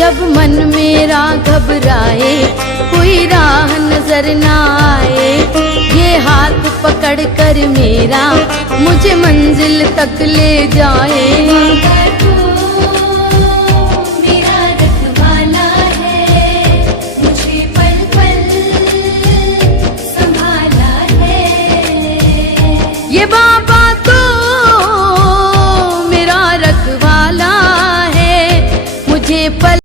जब मन मेरा घबराए, कोई राह नजर ना आए, ये हाथ पकड़ कर मेरा मुझे मंजिल तक ले जाए। ये बाबा तो मेरा रखवाला है, मुझे पल